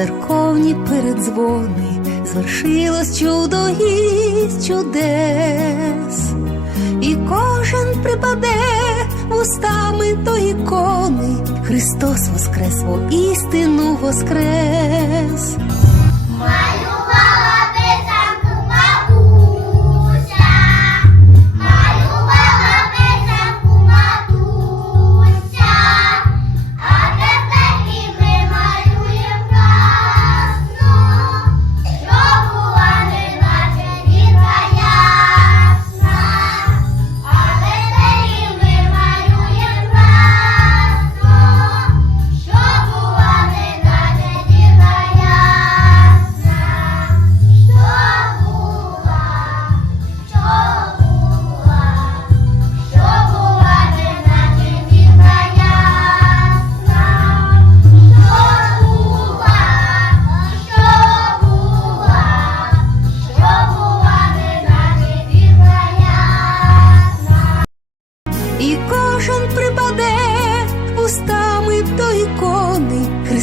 церковні передзвони, звершилось чудо із чудес, і кожен припаде вустами до ікони, Христос воскрес, істину воскрес.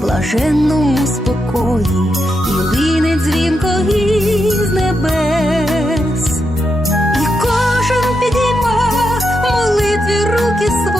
блаженному спокої і лине дзвінко із небес, і кожен підійма молитві руки свої.